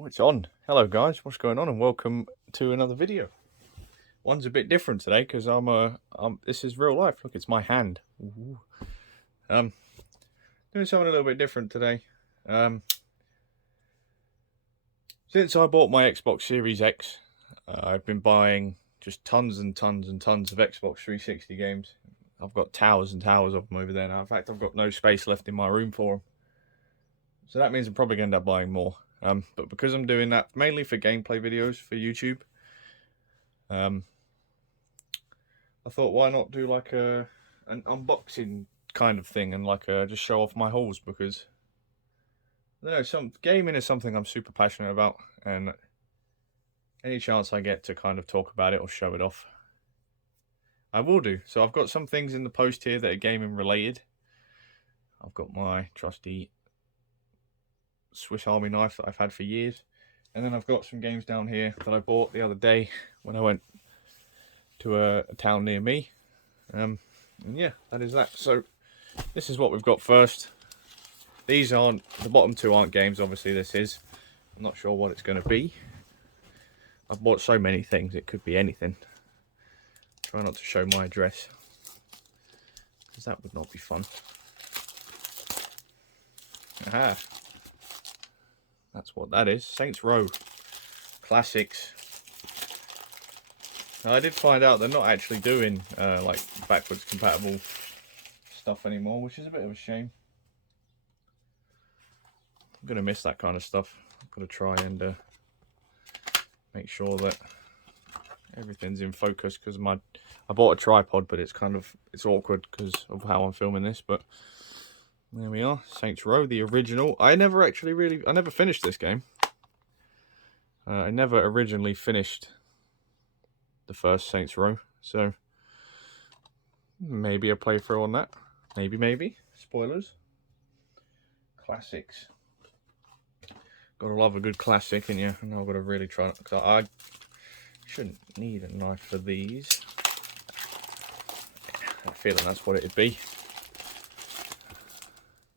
Oh, it's on. Hello guys, what's going on, and welcome to another video. One's a bit different today because this is real life. Look, it's my hand. Ooh. Doing something a little bit different today. Since I bought my Xbox Series X, I've been buying just tons and tons and tons of Xbox 360 games. I've got towers and towers of them over there now. In fact, I've got no space left in my room for them. So that means I'm probably going to end up buying more. But because I'm doing that mainly for gameplay videos for YouTube, I thought, why not do like an unboxing kind of thing and like just show off my hauls, because I don't know, gaming is something I'm super passionate about, and any chance I get to kind of talk about it or show it off, I will do. So I've got some things in the post here that are gaming related. I've got my trusty Swiss Army knife that I've had for years, and then I've got some games down here that I bought the other day when I went to a town near me, and yeah, that is that. So this is what we've got first. These aren't, the bottom two aren't games, obviously. This is, I'm not sure what it's going to be. I've bought so many things, it could be anything. Try not to show my address, because that would not be fun. Aha, that's what that is. Saints Row Classics. Now, I did find out they're not actually doing like backwards compatible stuff anymore, which is a bit of a shame. I'm gonna miss that kind of stuff. I've got to try and make sure that everything's in focus, because I bought a tripod, but it's awkward because of how I'm filming this. But there we are, Saints Row, the original. I never finished this game. I never originally finished the first Saints Row, so maybe a playthrough on that. Maybe. Spoilers. Classics. Gotta love a good classic, and yeah, and I've got to really try it, because I shouldn't need a knife for these. I have a feeling that's what it'd be.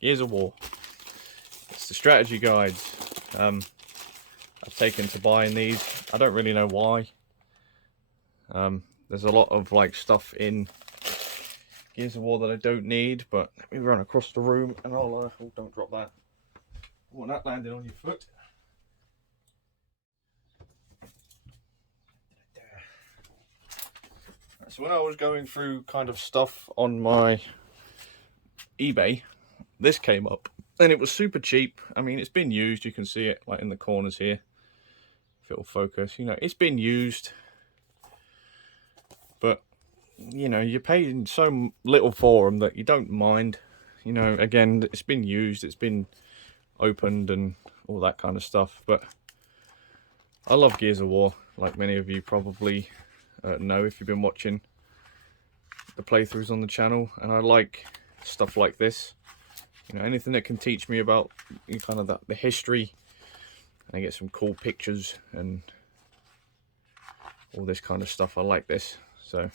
Gears of War. It's the strategy guides. I've taken to buying these. I don't really know why. There's a lot of like stuff in Gears of War that I don't need, but let me run across the room and I'll oh, don't drop that. Oh, that landed on your foot. So when I was going through kind of stuff on my eBay, this came up, and it was super cheap. I mean, it's been used. You can see it like in the corners here. If it'll focus, you know, it's been used. But, you know, you're paying so little for them that you don't mind. You know, again, it's been used, it's been opened and all that kind of stuff. But I love Gears of War, like many of you probably know if you've been watching the playthroughs on the channel. And I like stuff like this. You know, anything that can teach me about kind of the history. And I get some cool pictures and all this kind of stuff. I like this. So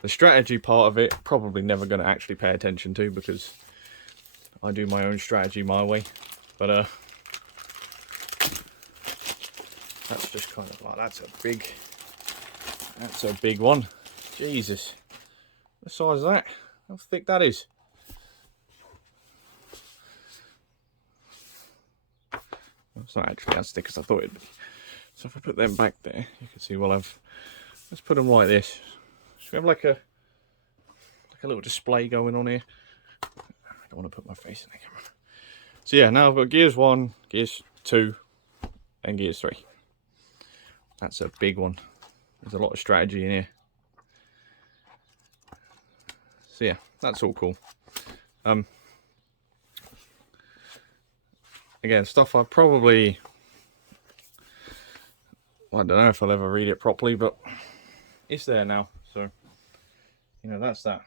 the strategy part of it, probably never going to actually pay attention to, because I do my own strategy my way. But that's just kind of like, that's a big one. Jesus, what size is that? How thick that is? It's not actually as thick as I thought it'd be. So if I put them back there, you can see, well, let's put them like this. So we have like a little display going on here. I don't want to put my face in the camera. So yeah, now I've got Gears 1, Gears 2, and Gears 3. That's a big one. There's a lot of strategy in here. So yeah, that's all cool. Again, stuff I probably, I don't know if I'll ever read it properly, but it's there now. So, you know, that's that.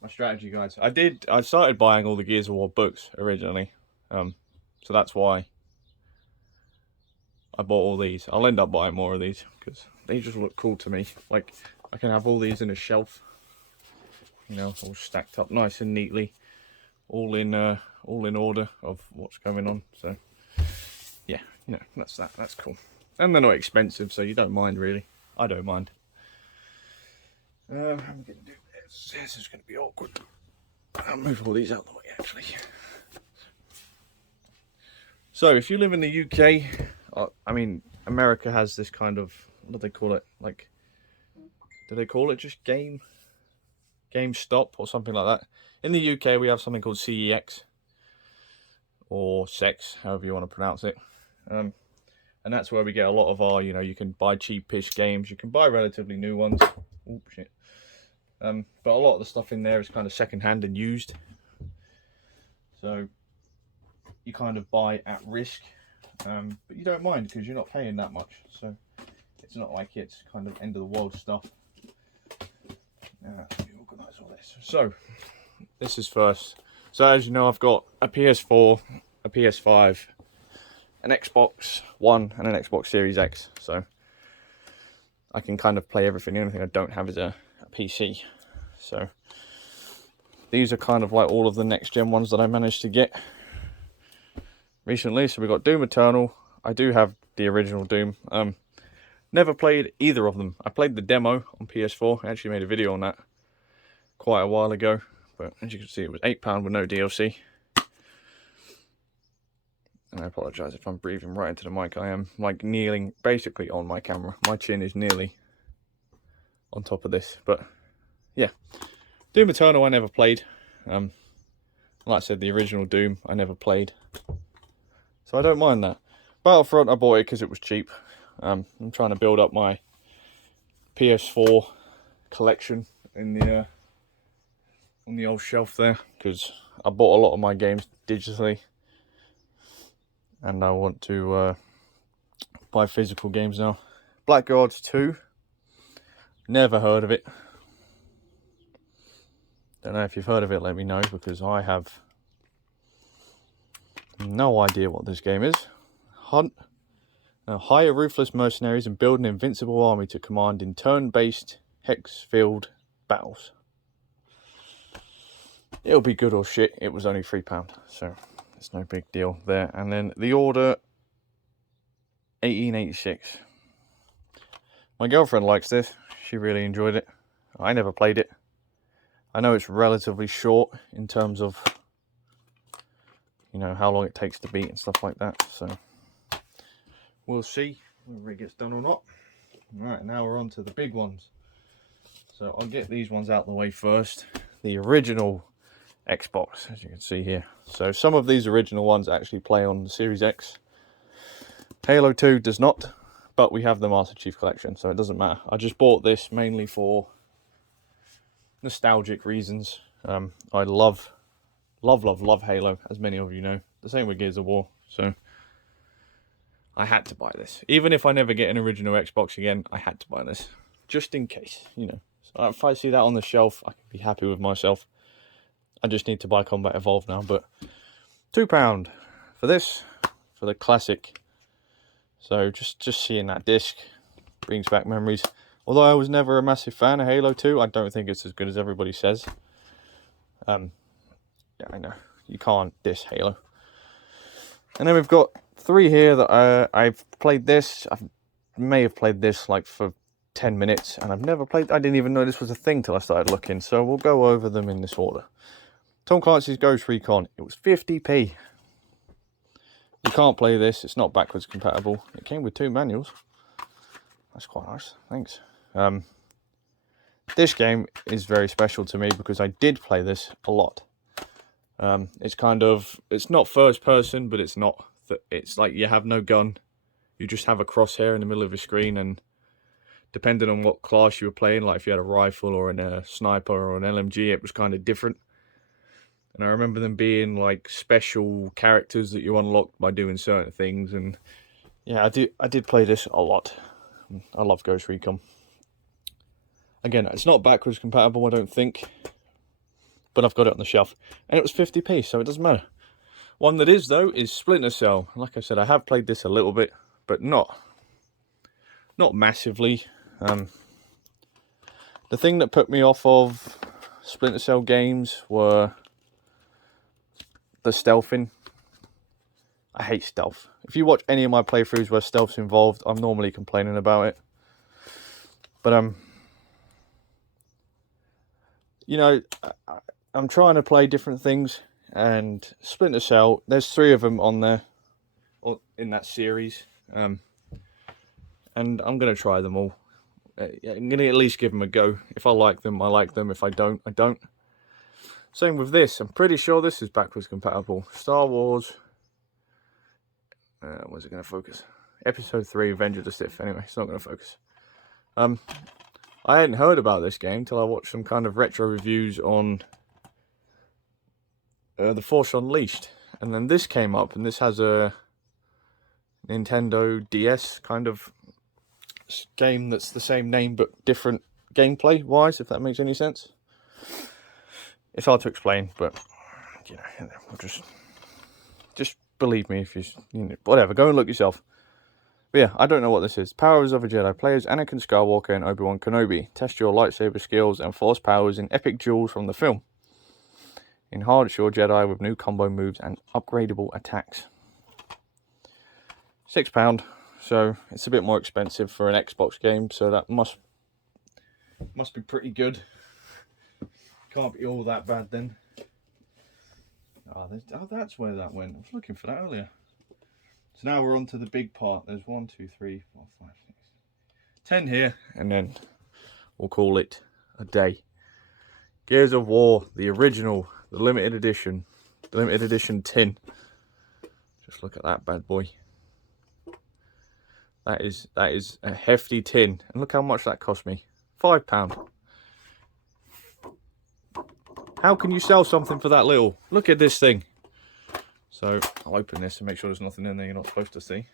My strategy guides. I started buying all the Gears of War books originally. So that's why I bought all these. I'll end up buying more of these because they just look cool to me. Like, I can have all these in a shelf, you know, all stacked up nice and neatly, all in order of what's going on. So yeah, you know, that's that. That's cool. And they're not expensive, so you don't mind really. I don't mind. How am I going to do this? This is going to be awkward. I'll move all these out of the way, actually. So, if you live in the UK, I mean, America has this kind of, what do they call it? Like, do they call it just GameStop or something like that? In the UK, we have something called CEX, or SEX, however you want to pronounce it. And that's where we get a lot of our, you know, you can buy cheapish games, you can buy relatively new ones. Oh, shit. But a lot of the stuff in there is kind of second-hand and used. So you kind of buy at risk, but you don't mind because you're not paying that much. So it's not like it's kind of end of the world stuff. Let me organise all this. So this is first. So as you know, I've got a PS4, a PS5, an Xbox One, and an Xbox Series X. So I can kind of play everything. The only thing I don't have is a PC. So these are kind of like all of the next gen ones that I managed to get recently. So we've got Doom Eternal. I do have the original Doom. Never played either of them. I played the demo on PS4. I actually made a video on that quite a while ago. But as you can see, it was £8 with no DLC. And I apologise if I'm breathing right into the mic. I am like kneeling basically on my camera. My chin is nearly on top of this. But yeah, Doom Eternal I never played. Like I said, the original Doom I never played. So I don't mind that. Battlefront I bought it because it was cheap. I'm trying to build up my PS4 collection in the on the old shelf there, because I bought a lot of my games digitally and I want to buy physical games now. Blackguards 2, never heard of it. Don't know if you've heard of it, let me know, because I have no idea what this game is. Hire ruthless mercenaries and build an invincible army to command in turn-based hex-filled battles. It'll be good or shit. It was only £3, so it's no big deal there. And then The Order 1886. My girlfriend likes this. She really enjoyed it. I never played it. I know it's relatively short in terms of, you know, how long it takes to beat and stuff like that. So we'll see whether it gets done or not. Alright, now we're on to the big ones. So I'll get these ones out of the way first. The original Xbox, as you can see here. So some of these original ones actually play on the Series X. Halo 2 does not, but we have the Master Chief Collection, so it doesn't matter. I just bought this mainly for nostalgic reasons. I love Halo, as many of you know. The same with Gears of War, so I had to buy this. Even if I never get an original Xbox again, I had to buy this. Just in case, you know. So if I see that on the shelf, I can be happy with myself. I just need to buy Combat Evolved now, but £2 for this, for the classic. So just seeing that disc brings back memories. Although I was never a massive fan of Halo 2, I don't think it's as good as everybody says. Yeah, I know, you can't diss Halo. And then we've got 3 here that I've played this. I may have played this like for 10 minutes, and I've never played. I didn't even know this was a thing till I started looking. So we'll go over them in this order. Tom Clancy's Ghost Recon. It was 50p. You can't play this. It's not backwards compatible. It came with 2 manuals. That's quite nice. Thanks. This game is very special to me because I did play this a lot. It's not first person, but it's not. It's like you have no gun. You just have a crosshair in the middle of your screen, and depending on what class you were playing, like if you had a rifle or a sniper or an LMG, it was kind of different. And I remember them being like special characters that you unlocked by doing certain things. And yeah, I did play this a lot. I love Ghost Recon. Again, it's not backwards compatible, I don't think, but I've got it on the shelf, and it was 50p, so it doesn't matter. One that is, though, is Splinter Cell. Like I said, I have played this a little bit, but not massively. The thing that put me off of Splinter Cell games were the stealthing. I hate stealth. If you watch any of my playthroughs where stealth's involved, I'm normally complaining about it. But you know, I'm trying to play different things, and Splinter Cell, there's 3 of them on there, or in that series, and I'm going to try them all. I'm going to at least give them a go. If I like them, I like them. If I don't, I don't. Same with this. I'm pretty sure this is backwards compatible. Star Wars. Where's it going to focus? Episode 3, Revenge of the Sith. Anyway, it's not going to focus. I hadn't heard about this game till I watched some kind of retro reviews on The Force Unleashed. And then this came up, and this has a Nintendo DS kind of game that's the same name but different gameplay-wise, if that makes any sense. It's hard to explain, but you know, just believe me if you know, whatever. Go and look yourself. But yeah, I don't know what this is. Powers of a Jedi. Play as Anakin Skywalker and Obi-Wan Kenobi. Test your lightsaber skills and force powers in epic duels from the film. Enhance your Jedi with new combo moves and upgradable attacks. £6, so it's a bit more expensive for an Xbox game, so that must be pretty good. Can't be all that bad then. Oh, that's where that went. I was looking for that earlier. So now we're on to the big part. There's 1, 2, 3, 4, 5, 6, 10 here, and then we'll call it a day. Gears of War, the original, the limited edition tin. Just look at that bad boy. That is a hefty tin, and look how much that cost me. £5. How can you sell something for that little? Look at this thing. So I'll open this and make sure there's nothing in there you're not supposed to see.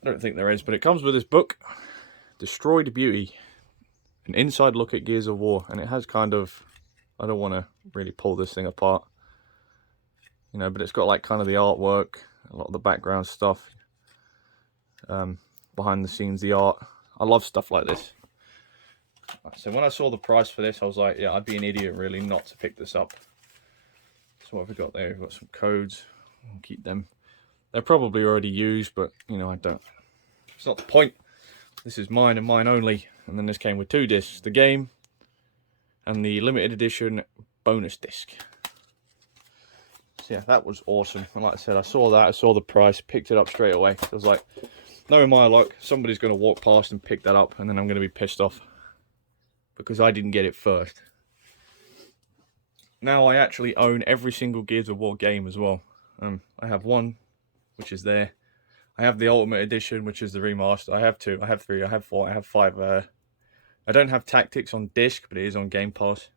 I don't think there is, but it comes with this book, Destroyed Beauty, an inside look at Gears of War, and it has kind of, I don't want to really pull this thing apart, you know, but it's got like kind of the artwork, a lot of the background stuff, behind the scenes, the art. I love stuff like this. So when I saw the price for this, I was like, yeah, I'd be an idiot really not to pick this up. So what have we got there? We've got some codes. I'll keep them. They're probably already used, but, you know, I don't. It's not the point. This is mine and mine only. And then this came with 2 discs. The game and the limited edition bonus disc. So yeah, that was awesome. And like I said, I saw that. I saw the price. Picked it up straight away. I was like, knowing my luck, somebody's going to walk past and pick that up. And then I'm going to be pissed off because I didn't get it first. Now I actually own every single Gears of War game as well. I have 1, which is there. I have the Ultimate Edition, which is the remaster. I have 2, I have 3, I have 4, I have 5. I don't have Tactics on disc, but it is on Game Pass.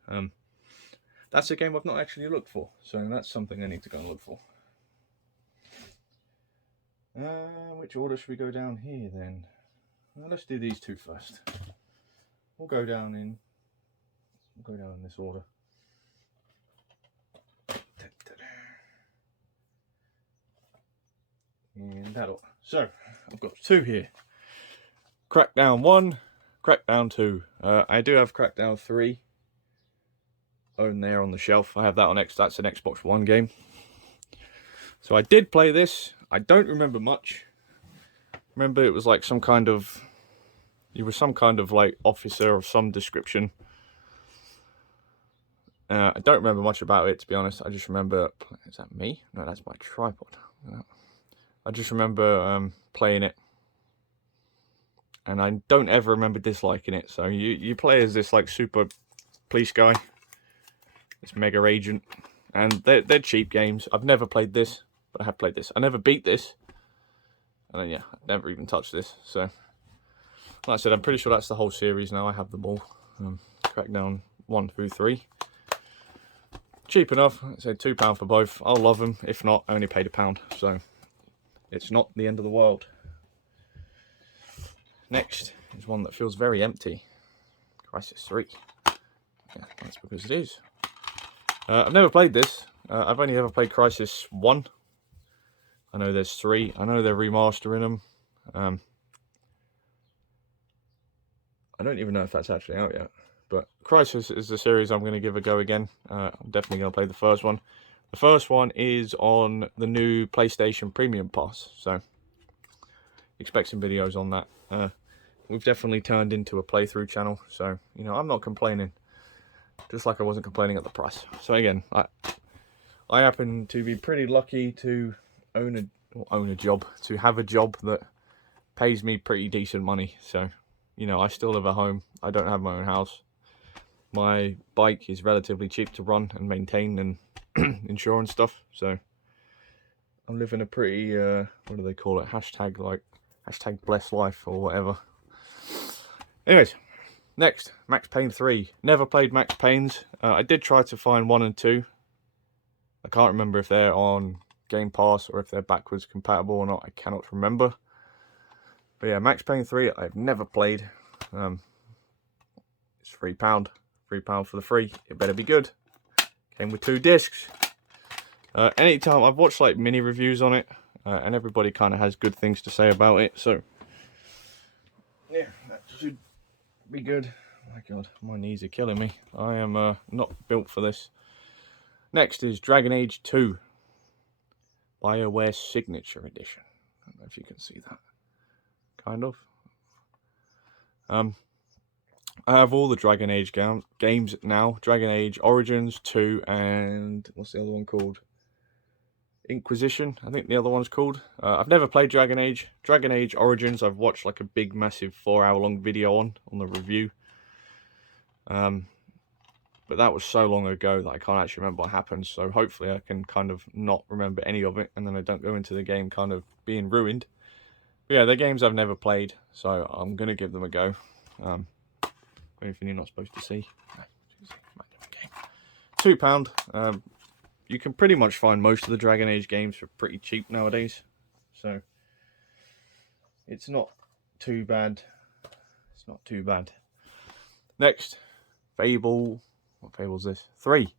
That's a game I've not actually looked for, so that's something I need to go and look for. Which order should we go down here then? Well, let's do these 2 first. We'll go down in this order. And that order. So I've got 2 here. Crackdown 1, Crackdown 2. I do have Crackdown 3 own there on the shelf. I have that on X. That's an Xbox One game. So I did play this. I don't remember much. Remember, it was like some kind of, you were some kind of like officer of some description. I don't remember much about it, to be honest. I just remember, is that me? No, that's my tripod. I just remember playing it, and I don't ever remember disliking it. So you play as this like super police guy, this mega agent, and they're cheap games. I've never played this, but I have played this. I never beat this, and then, yeah, I've never even touched this. So, like I said, I'm pretty sure that's the whole series now. I have them all. Crackdown 1 through 3. Cheap enough. I'd say £2 for both. I'll love them. If not, I only paid £1. So it's not the end of the world. Next is one that feels very empty. Crisis 3. Yeah, that's because it is. I've never played this. I've only ever played Crisis 1. I know there's 3. I know they're remastering them. I don't even know if that's actually out yet. But Crisis is the series I'm going to give a go again. I'm definitely going to play the first one. The first one is on the new PlayStation Premium Pass, so expect some videos on that. We've definitely turned into a playthrough channel, so you know I'm not complaining, just like I wasn't complaining at the price. So again, I happen to be pretty lucky to own a job, to have a job that pays me pretty decent money. So you know I still live at home. I don't have my own house. My bike is relatively cheap to run and maintain and insure and stuff, so I'm living a pretty what do they call it, hashtag blessed life or whatever. Anyways, next, Max Payne 3. Never played Max Payne's. I did try to find 1 and 2. I can't remember if they're on Game Pass or if they're backwards compatible or not. I cannot remember. But yeah, Max Payne 3 I've never played. It's £3. £3 for the free. It better be good. Came with 2 discs. Anytime I've watched like mini reviews on it, and everybody kind of has good things to say about it. So yeah, that should be good. Oh my god, my knees are killing me. I am not built for this. Next is Dragon Age 2 BioWare Signature Edition. I don't know if you can see that. Kind of. I have all the Dragon Age games now. Dragon Age Origins 2 and what's the other one called? Inquisition, I think the other one's called. I've never played Dragon Age. Dragon Age Origins I've watched like a big massive 4-hour long video on the review. But that was so long ago that I can't actually remember what happened, so hopefully I can kind of not remember any of it and then I don't go into the game kind of being ruined. But yeah, they're games I've never played, so I'm going to give them a go. Anything you're not supposed to see. £2. You can pretty much find most of the Dragon Age games for pretty cheap nowadays, so it's not too bad. It's not too bad. Next, Fable. What Fable is this? 3.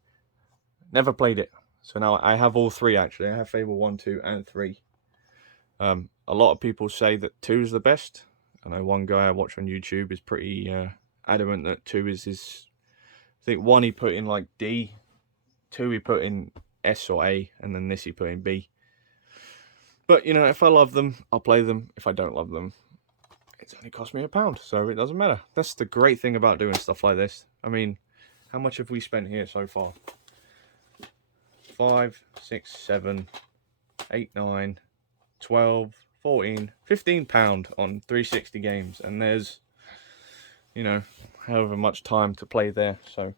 Never played it, so now I have all 3 actually. I have Fable 1, 2, and 3. A lot of people say that 2 is the best. I know one guy I watch on YouTube is pretty adamant that 2 is his. I think 1 he put in like D. 2 he put in S or A, and then this he put in B. But you know, if I love them, I'll play them. If I don't love them, it's only cost me £1, so it doesn't matter. That's the great thing about doing stuff like this. I mean, how much have we spent here so far? 5, 6, 7, 8, 9, 12, 14, £15 on 360 games, and there's, you know, however much time to play there, so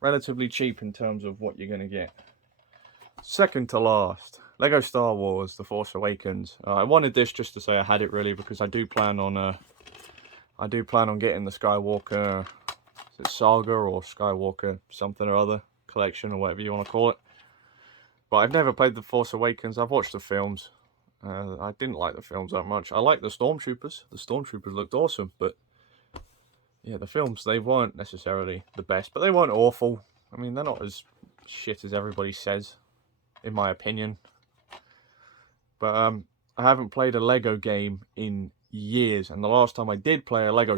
relatively cheap in terms of what you're going to get. Second to last, Lego Star Wars The Force Awakens. I wanted this just to say I had it really, because I do plan on getting the Skywalker, is it Saga or Skywalker something or other collection or whatever you want to call it. But I've never played The Force Awakens. I've watched the films. I didn't like the films that much. I liked the Stormtroopers. The Stormtroopers looked awesome, but yeah, the films, they weren't necessarily the best, but they weren't awful. I mean, they're not as shit as everybody says, in my opinion. But I haven't played a Lego game in years, and the last time I did play a Lego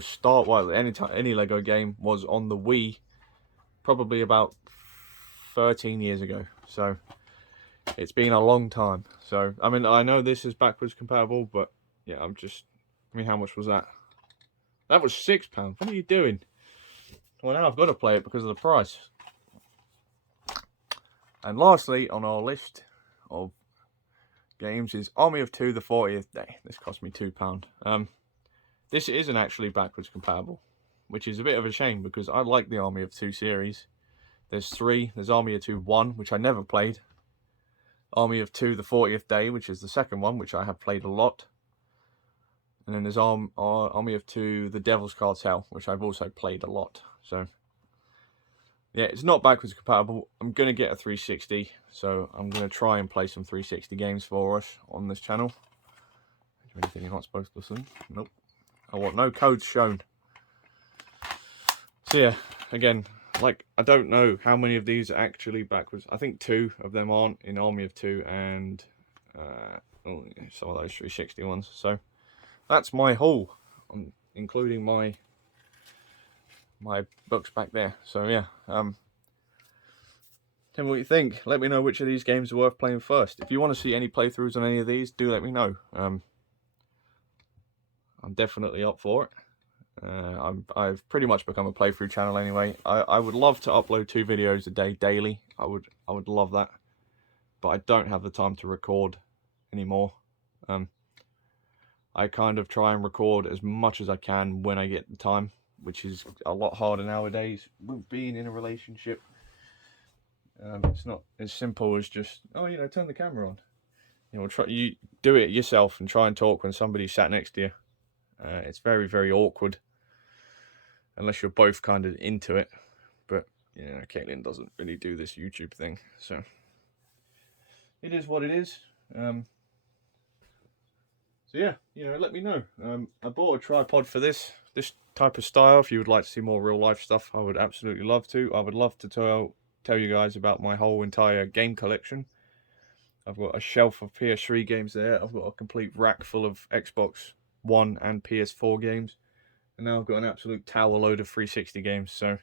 any Lego game was on the Wii, probably about 13 years ago. So it's been a long time. So I mean, I know this is backwards compatible, but yeah, I mean, how much was that? That was £6. What are you doing? Well, now I've got to play it because of the price. And lastly, on our list of games is Army of Two: The 40th Day. This cost me £2. This isn't actually backwards compatible, which is a bit of a shame because I like the Army of Two series. There's 3. There's Army of Two 1, which I never played. Army of Two: The 40th Day, which is the second one, which I have played a lot. And then there's Army of Two: The Devil's Cartel, which I've also played a lot. So yeah, it's not backwards compatible. I'm going to get a 360, so I'm going to try and play some 360 games for us on this channel. Is there anything you're not supposed to see? Nope. I want no codes shown. So yeah, again, like, I don't know how many of these are actually backwards. I think 2 of them aren't in Army of Two and some of those 360 ones. So that's my haul, including my books back there. So yeah, Tell me what you think. Let me know which of these games are worth playing first. If you want to see any playthroughs on any of these, do let me know. I'm definitely up for it. I've pretty much become a playthrough channel anyway. I would love to upload 2 videos a day daily. I would love that, but I don't have the time to record anymore. I kind of try and record as much as I can when I get the time, which is a lot harder nowadays with being in a relationship. It's not as simple as just, oh, you know, turn the camera on. You do it yourself and try and talk when somebody's sat next to you. It's very, very awkward unless you're both kind of into it. But, you know, Caitlin doesn't really do this YouTube thing, so it is what it is. So yeah, you know, let me know. I bought a tripod for this type of style. If you would like to see more real life stuff, I would absolutely love to. I would love to tell you guys about my whole entire game collection. I've got a shelf of PS3 games there. I've got a complete rack full of Xbox One and PS4 games. And now I've got an absolute tower load of 360 games. So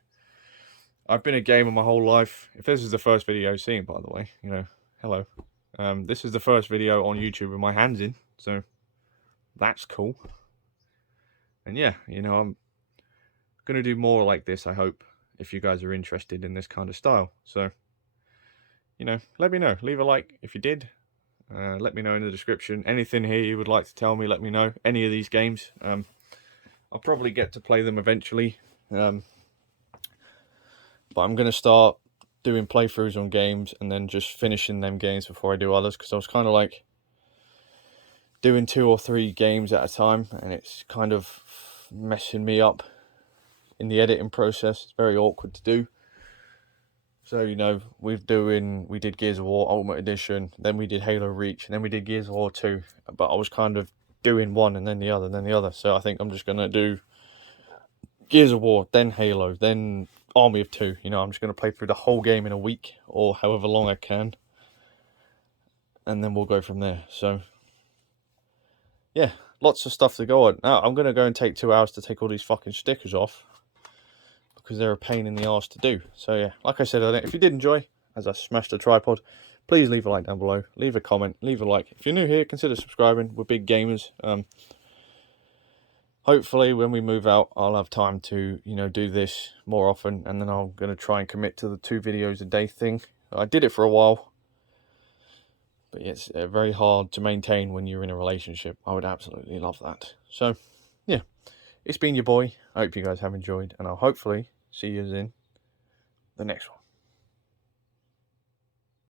I've been a gamer my whole life. If this is the first video you've seen, by the way, you know, hello. This is the first video on YouTube with my hands in. So that's cool. And yeah, you know, I'm going to do more like this, I hope, if you guys are interested in this kind of style. So, you know, let me know. Leave a like if you did. Let me know in the description. Anything here you would like to tell me, let me know. Any of these games. I'll probably get to play them eventually. But I'm going to start doing playthroughs on games and then just finishing them games before I do others. Because I was kind of like doing 2 or 3 games at a time. And it's kind of messing me up in the editing process. It's very awkward to do. So, you know, we did Gears of War Ultimate Edition, then we did Halo Reach, and then we did Gears of War 2. But I was kind of doing one and then the other, and then the other. So I think I'm just going to do Gears of War, then Halo, then Army of 2. You know, I'm just going to play through the whole game in a week, or however long I can. And then we'll go from there. So, yeah, lots of stuff to go on. Now, I'm going to go and take 2 hours to take all these fucking stickers off, because they're a pain in the arse to do. So yeah, like I said, if you did enjoy, as I smashed the tripod, please leave a like down below, leave a comment, leave a like. If you're new here, consider subscribing. We're big gamers. Hopefully when we move out, I'll have time to, you know, do this more often, and then I'm going to try and commit to the 2 videos a day thing. I did it for a while, but it's very hard to maintain when you're in a relationship. I would absolutely love that. So yeah, it's been your boy. I hope you guys have enjoyed, and I'll hopefully see you in the next one.